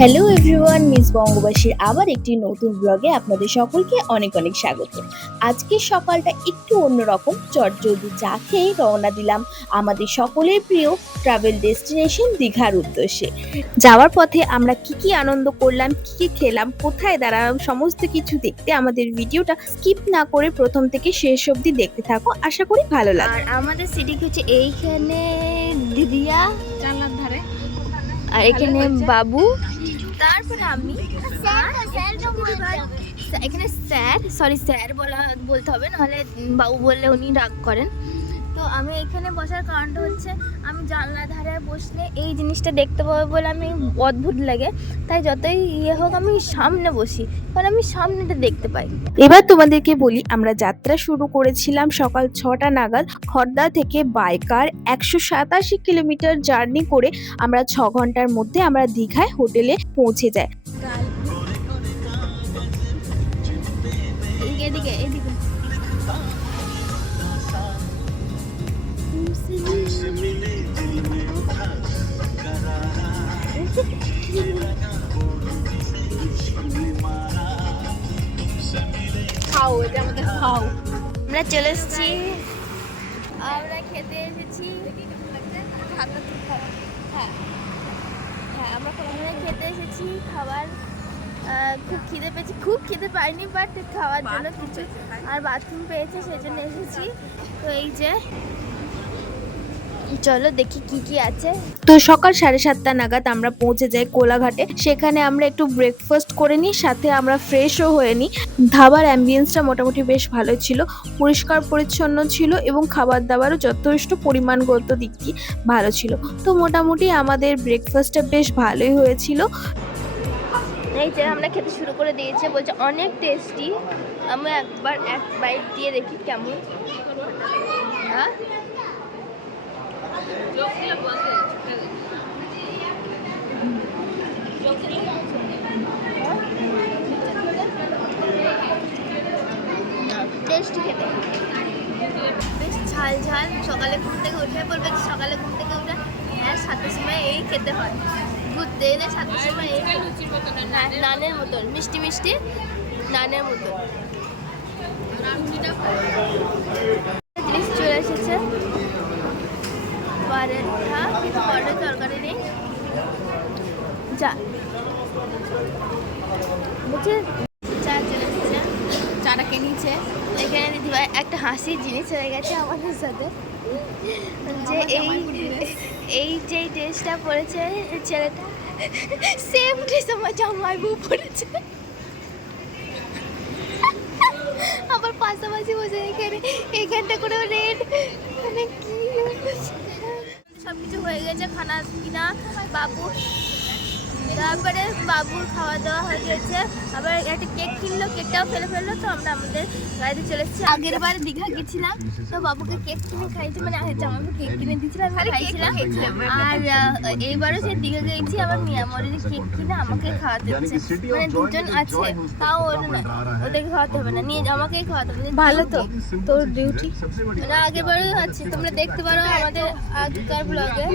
Hello everyone, miss বঙ্গবাসীর আবার একটি নতুন ব্লগে আপনাদের সকলকে অনেক অনেক স্বাগত। আজকের সকালটা একটু অন্যরকম, চটজলদি চা খেয়ে রওনা দিলাম আমাদের সকলের প্রিয় ট্রাভেল ডেস্টিনেশন দীঘার উদ্দেশ্যে। যাওয়ার পথে আমরা কি আনন্দ করলাম, কি খেলাম, কোথায় দাঁড়ালাম, সমস্ত কিছু দেখতে আমাদের ভিডিওটা স্কিপ না করে প্রথম থেকে শেষ অবধি দেখতে থাকো, আশা করি ভালো লাগবে। আর আমাদের সিটি হচ্ছে এইখানে দিদিয়া জানলার ধারে, আর এখানে বাবু, তারপরে আমি, এখানে স্যার বলতে হবে, নাহলে বাবু বললে উনি রাগ করেন। তো আমি এখানে বসার কারণটা হচ্ছে আমি জানলার ধারে বসলে এই জিনিসটা দেখতে পাবো বলে আমি অদ্ভুত লাগে, তাই যতই হোক আমি সামনে বসি, কারণ আমি সামনেটা দেখতে পাই। এবার তোমাদেরকে বলি, আমরা যাত্রা শুরু করেছিলাম সকাল 6টা নাগাদ খড়দা থেকে বাইকার 187 কিলোমিটার জার্নি করে আমরা 6 ঘন্টার মধ্যে আমরা দীঘায় হোটেলে পৌঁছে যাই। এদিকে আমরা চলে এসেছি, আমরা খেতে এসেছি। হ্যাঁ আমরা খেতে এসেছি খাবার। খুব খিদে পেয়েছি, খুব খিদে পাইনি, বাট খাওয়ার জন্য কিছু আর বাথরুম পেয়েছে সেই জন্য এসেছি। তো এই যে চলো দেখি কি আছে। তো সকাল 7:30 নাগাদ আমরা পৌঁছে যাই কোলাঘাটে। সেখানে আমরা একটু ব্রেকফাস্ট করে নিই, সাথে আমরা ফ্রেশও হয়ে নিই। ধাবার অ্যাম্বিয়েন্সটা মোটামুটি বেশ ভালো ছিল, পরিষ্কার পরিচ্ছন্ন ছিল এবং খাবার দাবারও যথেষ্ট পরিমাণগত দিক দিয়ে ভালো ছিল। তো মোটামুটি আমাদের ব্রেকফাস্টটা বেশ ভালোই হয়েছিল। এই যে আমরা খেতে শুরু করে দিয়েছে, বলছে অনেক টেস্টি। আমি একবার এক বাইট দিয়ে দেখি কেমন। হ্যাঁ টেস্টি খেতে, বেশ ঝাল সকালে ঘুম থেকে উঠে বলবে, সকালে ঘুম থেকে উঠে হ্যাঁ 7টার সময় এই খেতে হয়, ঘুরতে এলে 7টার সময় এই লুচির মতন, নানের মতন, মিষ্টি নানের মতন জিনিস চলে এসেছে। পরোটা, কিন্তু পরোটার তরকারি নেই। যা বুঝছে, চা চলে এসেছে, চাটা কে নিচ্ছে। এখানে দিদিভাই একটা হাসির জিনিস হয়ে গেছে আমাদের সাথে, যে এই যে ড্রেসটা পরেছে ছেলেটা, সেম ড্রেস আমার জামাই বউ পরেছে, আবার পাশাপাশি বসে এখানটা করে রেড, মানে কি সব কিছু হয়ে গেছে, খানা পিনা বাবু, তারপরে বাবুর খাওয়া দাওয়া হয়ে গেছে। আবার একটা কেক কিনলো, কেকটাও ফেললো। তো আমরা আমাদের গাড়িতে চলে এসেছি। আগের বার দীঘা গেছিলাম, তো বাবুকে কেক কিনে খাইছি, মানে আমাকে কেক কিনে দিয়েছিলাম, খাইছিলাম। আর এইবারও সেই দীঘা গেছি, আবার মিয়ামরের কেক কিনে আমাকে খাওয়াতে হচ্ছে, মানে দুজন আছে, তাও ওর না, ওদেরকে খাওয়াতে হবে না, নিয়ে আমাকেই খাওয়াতে হবে। ভালো তো তোর ডিউটি, না আগের বারও আছে, তোমরা দেখতে পারো আমাদের আগেকার ব্লগে।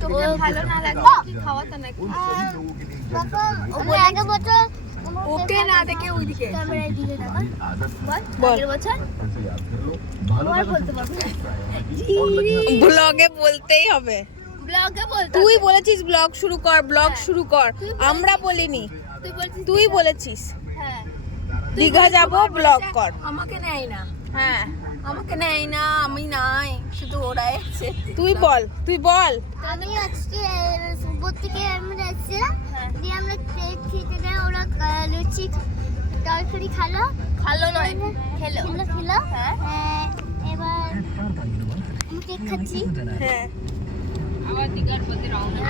তো ভালো না লাগবে কি খাওয়াতে নাকি ওকে না দেখে ওইদিকে ক্যামেরায় দিকে দেখা বল। আগের বছর আর বলতে পারবো না, ব্লগে বলতেই হবে, ব্লগে বলতে। তুই বলেছিস ব্লগ শুরু কর, ব্লগ শুরু কর, আমরা বলিনি, তুই বলেছিস হ্যাঁ দীঘা যাব ব্লগ কর। আমাকে নেয় না, হ্যাঁ আমাকে নেয় না, আমি নাই, শুধু ওরাই আছে। তুই বল আমি আজকে সুবোধ থেকে আমরা যাচ্ছি, দিয়ে আমরা কেক খেতে দেয়, ওরা লুচি তরকারি খালো নয় খেলো। হ্যাঁ এবার আমি কেক খাচ্ছি। হ্যাঁ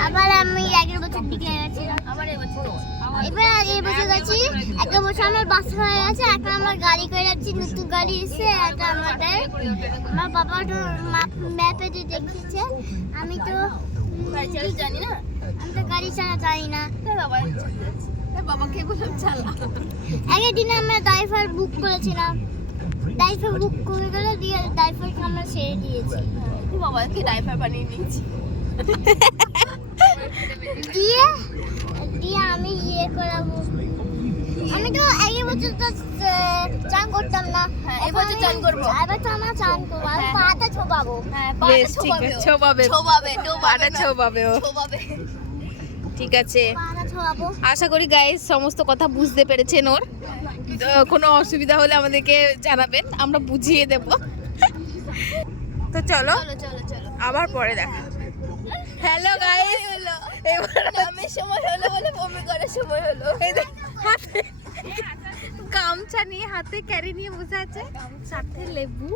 আবার আমি আগের বছর দিকে গেছিলাম, আবার এবছর এবার আগের বছর গেছি। একটা বছর আমার বাসা হয়ে গেছে, এখন আমার গাড়ি করে যাচ্ছি, নতুন গাড়ি এসে একটা আমাদের আমার বাবা তো ম্যাপে যে দেখিয়েছে। আমি তো জানি না, আমি তো গাড়ি চালা জানি না। বাবাকে বললাম চালা। আগের দিনে আমরা ড্রাইভার বুক করেছিলাম, ড্রাইভার বুক করে গেলে দিয়ে ড্রাইভারকে আমরা ছেড়ে দিয়েছি, বাবাকে ড্রাইভার বানিয়ে নিয়েছি। দিয়ে দিয়ে আমি ইয়ে করাবো। আমি তো আগের বছর তো চান করতাম না, এবছর চান করবো। এবার তো আমার চান করবো, আমি পাটা ছোপাবো। বেশ ঠিক আছে, ছোবাবে পাটা ছোবাবে ও। ঠিক আছে, পাটা ছোপাবো। আশা করি গাইস সমস্ত কথা বুঝতে পেরেছেন ওর। কোনো অসুবিধা হলে আমাদেরকে জানাবেন, আমরা বুঝিয়ে দেব। তো চলো আবার পরে দেখা। হ্যালো গাইস, এবার নামের সময় হলো বলে বমি করার সময় হলো। হাতে গামছা নিয়ে, হাতে ক্যারি নিয়ে বসে আছে, সাথে লেবু।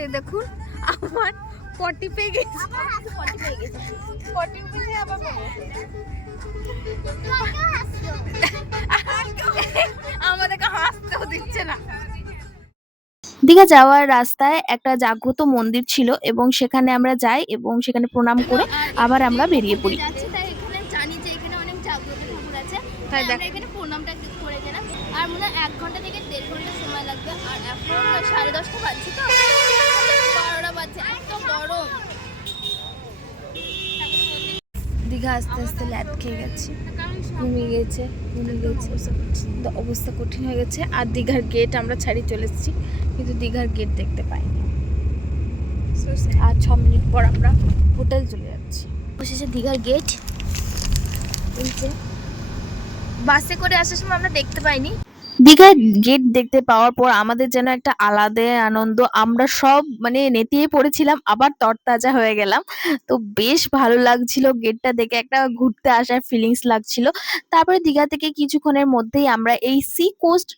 এই দেখুন আমার পটি পেয়ে গেছে, পটি পেয়ে আবার আমাদেরকে হাসতেও দিচ্ছে না। দীঘা যাওয়ার রাস্তায় একটা জাগ্রত মন্দির ছিল এবং সেখানে আমরা যাই এবং সেখানে প্রণাম করে আবার আমরা বেরিয়ে পড়ি। যাচ্ছি তাই এখানে জানি যে এখানে অনেক জাগ্রত ঠাকুর আছে, তাই আমরা এখানে প্রণামটা করে গেলাম। আর মনে হয় 1 ঘন্টা থেকে 1.5 ঘন্টা সময় লাগবে। আর এখন 10:30 বাজছে, তো 12টা বাজছে, এত গরম। দীঘা আস্তে আস্তে ল্যাদ খেয়ে গেছে, ঘুমিয়ে গেছে, তো অবস্থা কঠিন হয়ে গেছে। আর দীঘার গেট আমরা ছাড়িয়ে চলে এসেছি, কিন্তু দীঘার গেট দেখতে পাইনি। আর 6 মিনিট পর আমরা হোটেল চলে যাচ্ছি। অবশেষে দীঘার গেট, বাসে করে আসার সময় আমরা দেখতে পাইনি। দীঘার গেট দেখতে পাওয়ার পর আমাদের যেন একটা আলাদা আনন্দ, আমরা সব মানে নেতিয়ে পড়েছিলাম, আবার তরতাজা হয়ে গেলাম। তো বেশ ভালো লাগছিল গেটটা দেখে, একটা ঘুরতে আসার ফিলিংস লাগছিল। তারপরে দীঘা থেকে কিছুক্ষণের মধ্যেই আমরা এই সি কোস্ট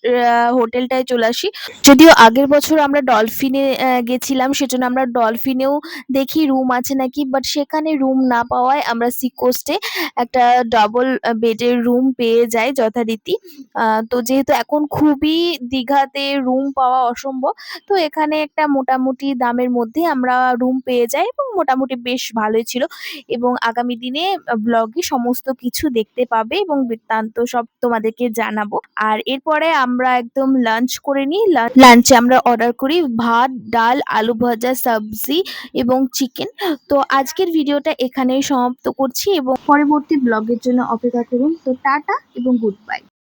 হোটেলটায় চলে আসি। যদিও আগের বছর আমরা ডলফিনে গেছিলাম, সেজন্য আমরা ডলফিনেও দেখি রুম আছে নাকি, বাট সেখানে রুম না পাওয়ায় আমরা সি কোস্টে একটা ডাবল বেডের রুম পেয়ে যাই যথারীতি। তো যেহেতু এখন খুবই দীঘাতে রুম পাওয়া অসম্ভব, তো এখানে একটা মোটামুটি দামের মধ্যে আমরা রুম পেয়ে যাই এবং মোটামুটি বেশ ভালোই ছিল। এবং আগামী দিনে ব্লগে সমস্ত কিছু দেখতে পাবে এবং বৃত্তান্ত সব তোমাদেরকে জানাবো। আর এরপরে আমরা একদম লাঞ্চ করে নিই। লাঞ্চে আমরা অর্ডার করি ভাত, ডাল, আলু ভাজা, সবজি এবং চিকেন। তো আজকের ভিডিওটা এখানেই সমাপ্ত করছি এবং পরবর্তী ব্লগের জন্য অপেক্ষা করুন। তো টাটা এবং গুড বাই।